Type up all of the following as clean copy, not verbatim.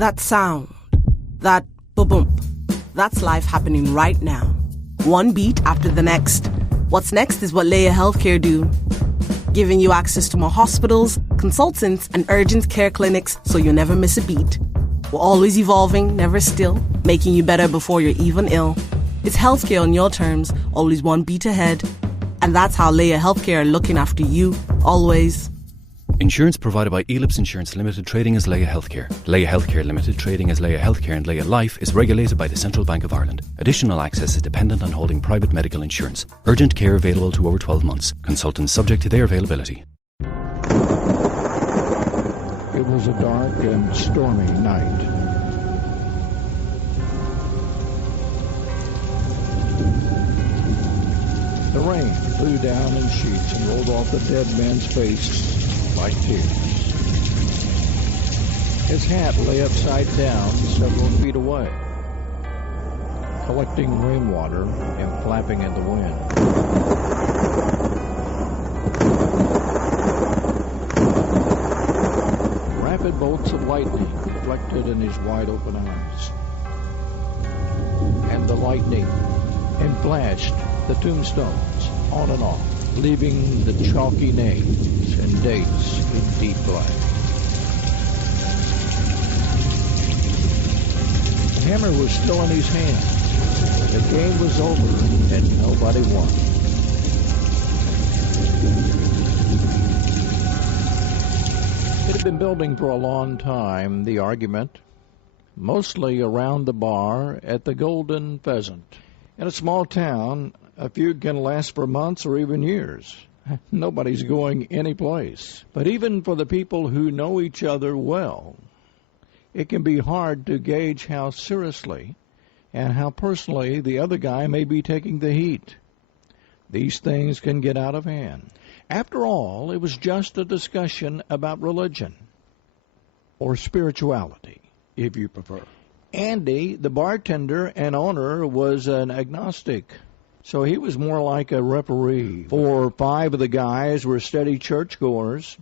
That sound, that ba-bump, that's life happening right now. One beat after the next. What's next is what Leia Healthcare do. Giving you access to more hospitals, consultants, and urgent care clinics so you never miss a beat. We're always evolving, never still, making you better before you're even ill. It's healthcare on your terms, always one beat ahead. And that's how Leia Healthcare are looking after you, always. Insurance provided by Ellipse Insurance Limited, trading as Leia Healthcare. Leia Healthcare Limited, trading as Leia Healthcare and Leia Life, is regulated by the Central Bank of Ireland. Additional access is dependent on holding private medical insurance. Urgent care available to over 12 months. Consultants subject to their availability. It was a dark and stormy night. The rain flew down in sheets and rolled off the dead man's face like tears. His hat lay upside down several feet away, collecting rainwater and flapping in the wind. Rapid bolts of lightning reflected in his wide-open eyes. And the lightning flashed the tombstones on and off, leaving the chalky names and dates in deep black. The hammer was still in his hand. The game was over and nobody won. It had been building for a long time, the argument, mostly around the bar at the Golden Pheasant. In a small town, a feud can last for months or even years. Nobody's going anyplace. But even for the people who know each other well, it can be hard to gauge how seriously and how personally the other guy may be taking the heat. These things can get out of hand. After all, it was just a discussion about religion, or spirituality, if you prefer. Andy, the bartender and owner, was an agnostic, so he was more like a referee. 4 or 5 of the guys were steady churchgoers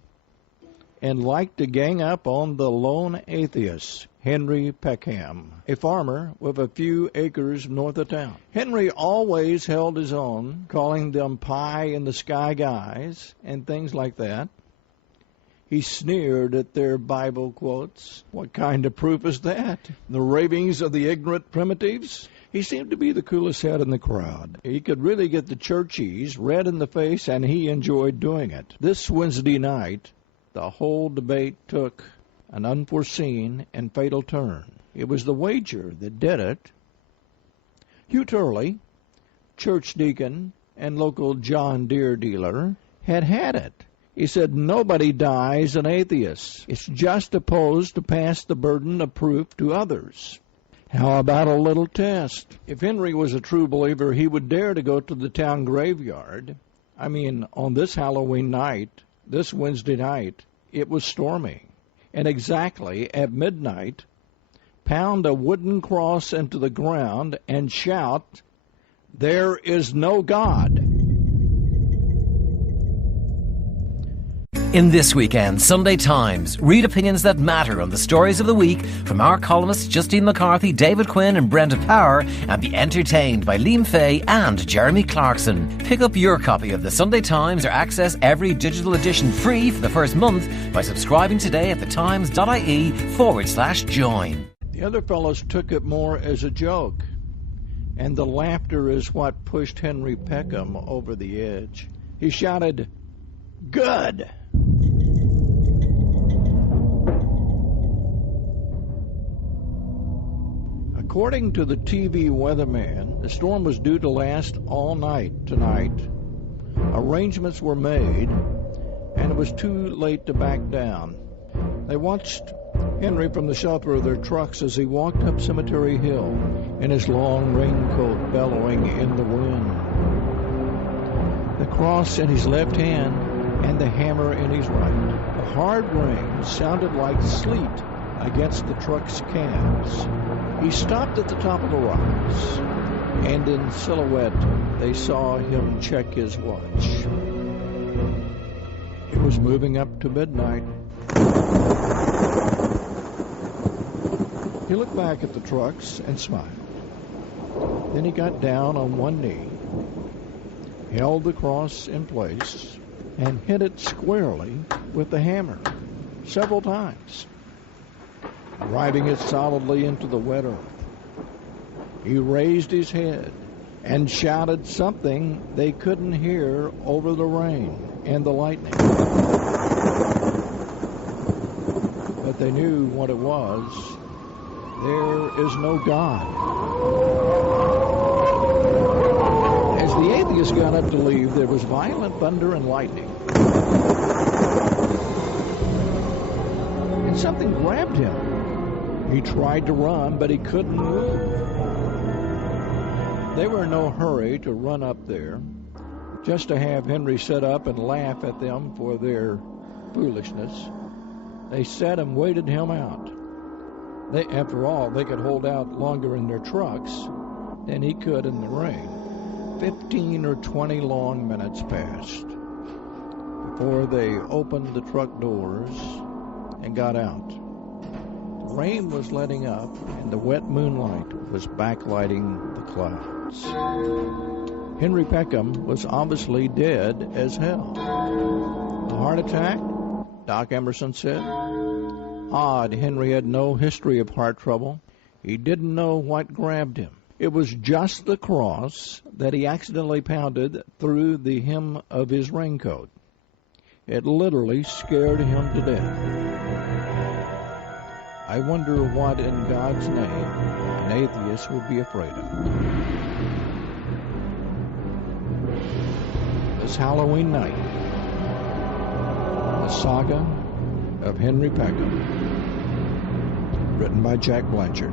and liked to gang up on the lone atheist, Henry Peckham, a farmer with a few acres north of town. Henry always held his own, calling them pie-in-the-sky guys and things like that. He sneered at their Bible quotes. What kind of proof is that? The ravings of the ignorant primitives? He seemed to be the coolest head in the crowd. He could really get the churchies red in the face, and he enjoyed doing it. This Wednesday night, the whole debate took an unforeseen and fatal turn. It was the wager that did it. Hugh Turley, church deacon and local John Deere dealer, had it. He said nobody dies an atheist. It's just opposed to pass the burden of proof to others. How about a little test? If Henry was a true believer, he would dare to go to the town graveyard. I mean, on this Halloween night, this Wednesday night, it was stormy. And exactly at midnight, pound a wooden cross into the ground and shout, "There is no God." In this weekend Sunday Times, read opinions that matter on the stories of the week from our columnists Justine McCarthy, David Quinn and Brenda Power, and be entertained by Liam Fay and Jeremy Clarkson. Pick up your copy of the Sunday Times or access every digital edition free for the first month by subscribing today at thetimes.ie/join. The other fellows took it more as a joke, and the laughter is what pushed Henry Peckham over the edge. He shouted, "Good!" According to the TV weatherman, the storm was due to last all night tonight. Arrangements were made, and it was too late to back down. They watched Henry from the shelter of their trucks as he walked up Cemetery Hill in his long raincoat bellowing in the wind. The cross in his left hand and the hammer in his right. The hard rain sounded like sleet against the truck's cabs. He stopped at the top of the rise, and in silhouette they saw him check his watch. It was moving up to midnight. He looked back at the trucks and smiled. Then he got down on one knee, held the cross in place, and hit it squarely with the hammer several times, driving it solidly into the wet earth. He raised his head and shouted something they couldn't hear over the rain and the lightning. But they knew what it was. There is no God. As the atheist got up to leave, there was violent thunder and lightning. And something grabbed him. He tried to run, but he couldn't move. They were in no hurry to run up there, just to have Henry sit up and laugh at them for their foolishness. They sat and waited him out. After all, they could hold out longer in their trucks than he could in the rain. 15 or 20 long minutes passed before they opened the truck doors and got out. The rain was letting up, and the wet moonlight was backlighting the clouds. Henry Peckham was obviously dead as hell. A heart attack? Doc Emerson said. Odd, Henry had no history of heart trouble. He didn't know what grabbed him. It was just the cross that he accidentally pounded through the hem of his raincoat. It literally scared him to death. I wonder what in God's name an atheist would be afraid of. This Halloween night, the Saga of Henry Peckham, written by Jack Blanchard.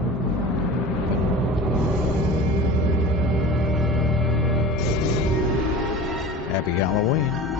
Happy Halloween.